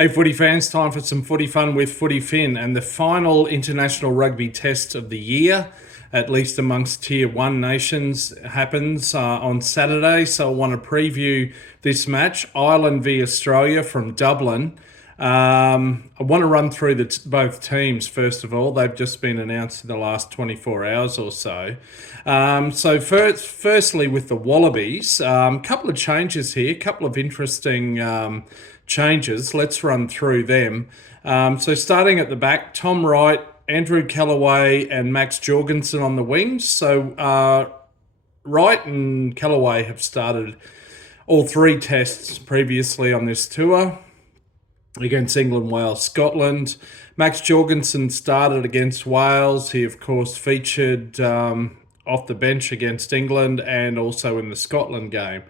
Hey, footy fans, time for some footy fun with Footy Fin and the final international rugby test of the year, at least amongst Tier 1 nations, happens on Saturday. So I want to preview this match, Ireland v Australia from Dublin. I want to run through both teams first of all. They've just been announced in the last 24 hours or so. Firstly, with the Wallabies, a couple of changes here, a couple of interesting changes. Let's run through them. So starting at the back, Tom Wright, Andrew Callaway, and Max Jorgensen on the wings. So Wright and Callaway have started all three tests previously on this tour against England, Wales, Scotland. Max Jorgensen started against Wales. He, of course, featured off the bench against England and also in the Scotland game.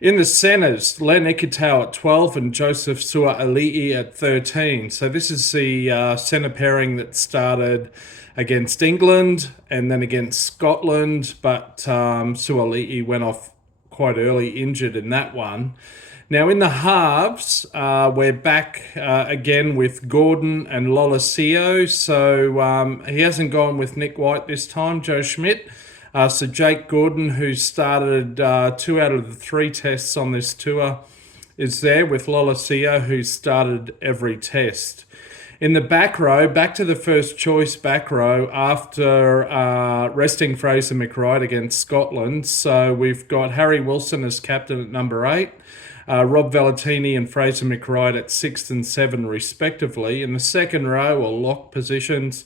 In the centres, Len Ikitau at 12 and Joseph Sua'ali'i at 13. So this is the centre pairing that started against England and then against Scotland, but Sua'ali'i went off quite early injured in that one. Now in the halves, we're back again with Gordon and Lolosio. So he hasn't gone with Nick White this time, Joe Schmidt. So Jake Gordon, who started 2 out of the 3 tests on this tour, is there with Lolosio, who started every test. In the back row, back to the first choice back row after resting Fraser McReight against Scotland. So we've got Harry Wilson as captain at number 8. Rob Valentini and Fraser McReight at 6 and 7 respectively. In the second row, or lock positions,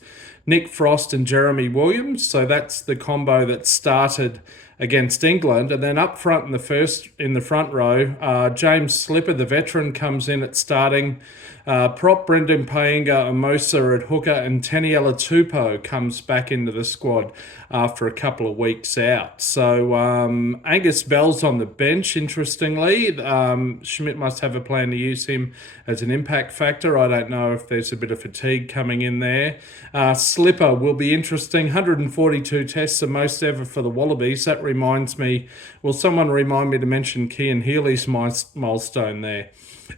Nick Frost and Jeremy Williams. So that's the combo that started against England. And then up front in the front row, James Slipper, the veteran, comes in at starting. Prop Brendan Paenga Amosa at hooker, and Taniela Tupou comes back into the squad after a couple of weeks out. So Angus Bell's on the bench, interestingly. Schmidt must have a plan to use him as an impact factor. I don't know if there's a bit of fatigue coming in there. Slipper will be interesting. 142 tests, the most ever for the Wallabies. That reminds me, will someone remind me to mention Cian Healy's milestone there?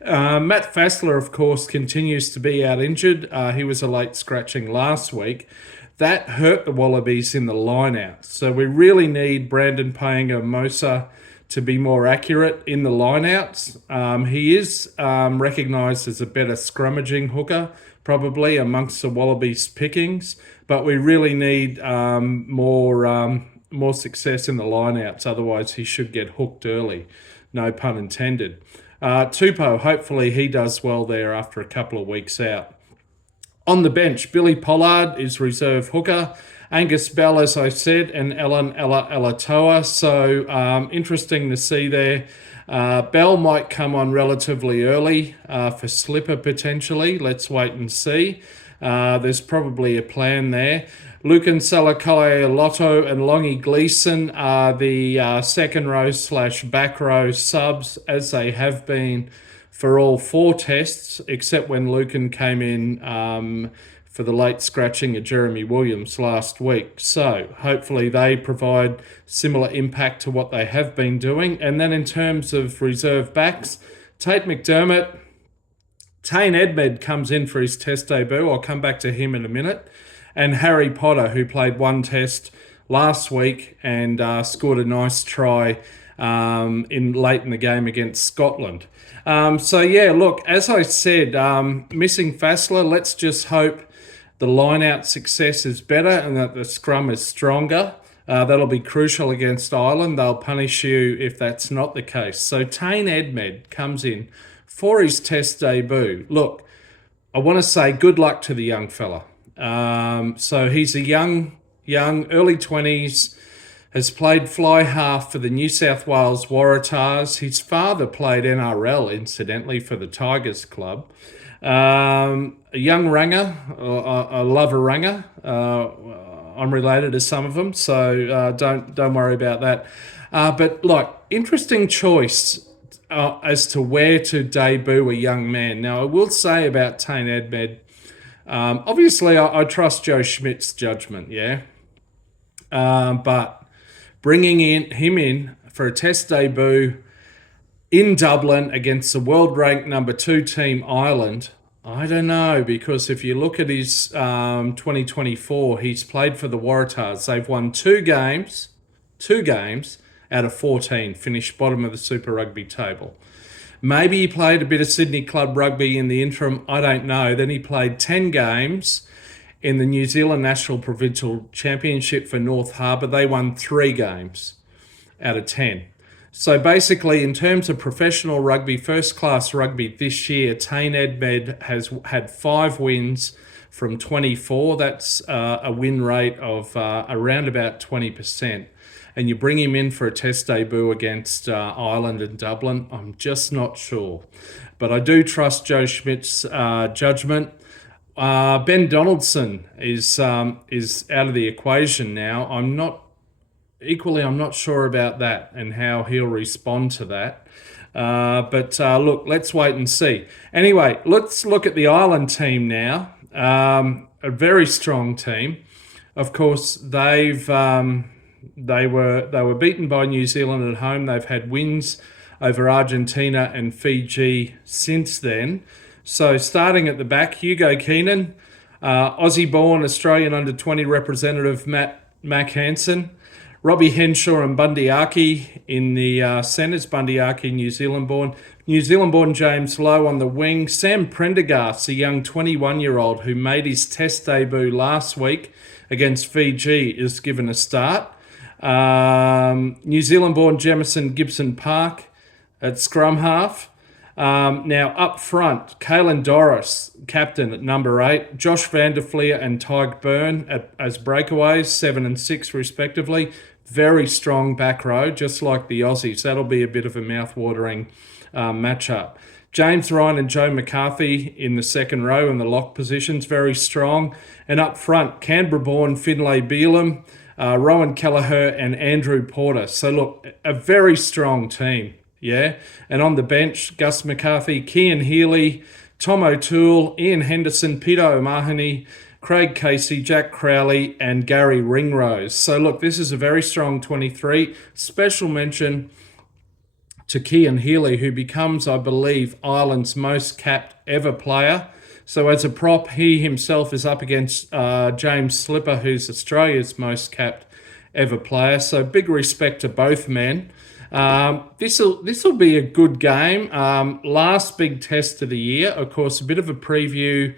Matt Fassler, of course, continues to be out injured. He was a late scratching last week. That hurt the Wallabies in the line-out. So we really need Brandon Paenga Mosa to be more accurate in the line-outs. He is recognised as a better scrummaging hooker, probably amongst the Wallabies pickings, but we really need more success in the line-outs. Otherwise, he should get hooked early. No pun intended. Tupou, hopefully he does well there after a couple of weeks out. On the bench, Billy Pollard is reserve hooker. Angus Bell, as I said, and Ellen Alatoa. So interesting to see there. Bell might come on relatively early for Slipper potentially. Let's wait and see. There's probably a plan there. Lucan Salakaia Lotto and Longy Gleeson are the second row / back row subs, as they have been for all 4 tests, except when Lucan came in for the late scratching of Jeremy Williams last week. So hopefully they provide similar impact to what they have been doing. And then in terms of reserve backs, Tate McDermott, Tane Edmed comes in for his test debut. I'll come back to him in a minute. And Harry Potter, who played 1 test last week and scored a nice try late in the game against Scotland. So yeah, look, as I said, missing Fassler, let's just hope the line-out success is better and that the scrum is stronger. That'll be crucial against Ireland. They'll punish you if that's not the case. So Tane Edmed comes in for his test debut. Look, I want to say good luck to the young fella. So he's a young, early 20s, has played fly half for the New South Wales Waratahs. His father played NRL, incidentally, for the Tigers Club. A young ranger, I love a ranger. I'm related to some of them, so don't worry about that. But look, interesting choice as to where to debut a young man. Now, I will say about Tane Edmed, obviously I trust Joe Schmidt's judgment, yeah. But bringing him in for a test debut, in Dublin against the world-ranked number 2 team, Ireland. I don't know, because if you look at his 2024, he's played for the Waratahs. They've won two games out of 14, finished bottom of the Super Rugby table. Maybe he played a bit of Sydney Club Rugby in the interim, I don't know. Then he played 10 games in the New Zealand National Provincial Championship for North Harbour. They won 3 games out of 10. So basically, in terms of professional rugby, first-class rugby this year, Tane Edmed has had 5 wins from 24. That's a win rate of around about 20%. And you bring him in for a test debut against Ireland and Dublin, I'm just not sure. But I do trust Joe Schmidt's judgment. Ben Donaldson is out of the equation now. I'm not sure about that and how he'll respond to that. But look, let's wait and see. Anyway, let's look at the Ireland team now. A very strong team. Of course, they were beaten by New Zealand at home. They've had wins over Argentina and Fiji since then. So starting at the back, Hugo Keenan, Aussie-born Australian under-20 representative Mac Hansen, Robbie Henshaw and Bundy Aki in the centres. Bundy Aki, New Zealand-born James Lowe on the wing. Sam Prendergast, a young 21-year-old who made his test debut last week against Fiji, is given a start. New Zealand-born Jamison Gibson-Park at scrum half. Now up front, Caelan Doris, captain at number 8, Josh van der Fleer and Tyke Byrne as breakaways, 7 and 6 respectively. Very strong back row, just like the Aussies. That'll be a bit of a mouth-watering matchup. James Ryan and Joe McCarthy in the second row in the lock positions, very strong. And up front, Canberra-born Finlay Bealham, Rowan Kelleher and Andrew Porter. So look, a very strong team, yeah? And on the bench, Gus McCarthy, Cian Healy, Tom O'Toole, Ian Henderson, Peter O'Mahony, Craig Casey, Jack Crowley and Gary Ringrose. So look, this is a very strong 23. Special mention to Cian Healy, who becomes, I believe, Ireland's most capped ever player. So as a prop, he himself is up against James Slipper, who's Australia's most capped ever player. So big respect to both men. This'll be a good game. Last big test of the year. Of course, a bit of a preview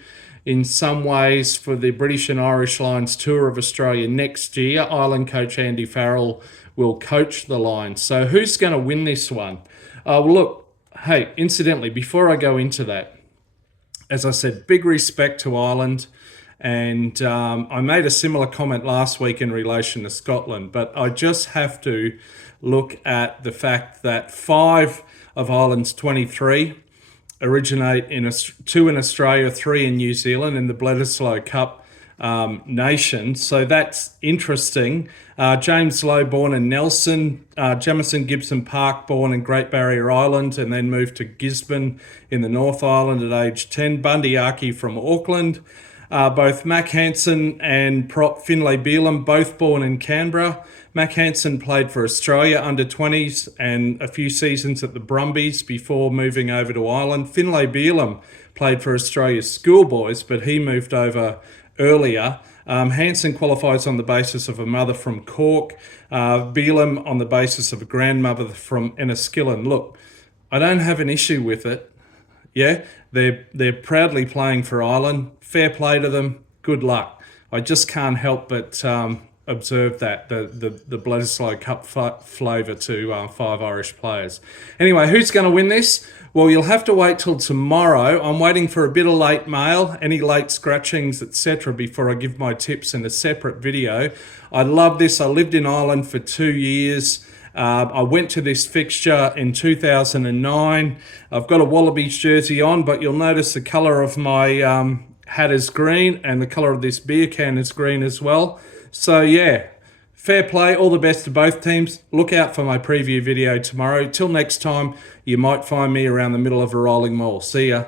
in some ways for the British and Irish Lions tour of Australia next year. Ireland coach Andy Farrell will coach the Lions. So who's going to win this one? Well, look, hey, incidentally, before I go into that, as I said, big respect to Ireland. And I made a similar comment last week in relation to Scotland, but I just have to look at the fact that 5 of Ireland's 23 originate in 2 in Australia, 3 in New Zealand in the Bledisloe Cup nation. So that's interesting. James Lowe, born in Nelson, Jamison Gibson-Park, born in Great Barrier Island and then moved to Gisborne in the North Island at age 10. Bundy Aki from Auckland. Both Mac Hansen and prop Finlay Bealham, both born in Canberra. Mac Hansen played for Australia under 20s and a few seasons at the Brumbies before moving over to Ireland. Finlay Bealham played for Australia's schoolboys, but he moved over earlier. Hansen qualifies on the basis of a mother from Cork. Bealham on the basis of a grandmother from Enniskillen. Look, I don't have an issue with it. Yeah, they're proudly playing for Ireland. Fair play to them. Good luck. I just can't help but observe that the Bledisloe Cup flavour to 5 Irish players. Anyway, who's going to win this? Well, you'll have to wait till tomorrow. I'm waiting for a bit of late mail, any late scratchings, etc., before I give my tips in a separate video. I love this. I lived in Ireland for 2 years. I went to this fixture in 2009. I've got a Wallabies jersey on, but you'll notice the colour of my hat is green and the colour of this beer can is green as well. So yeah, fair play. All the best to both teams. Look out for my preview video tomorrow. Till next time, you might find me around the middle of a rolling mall. See ya.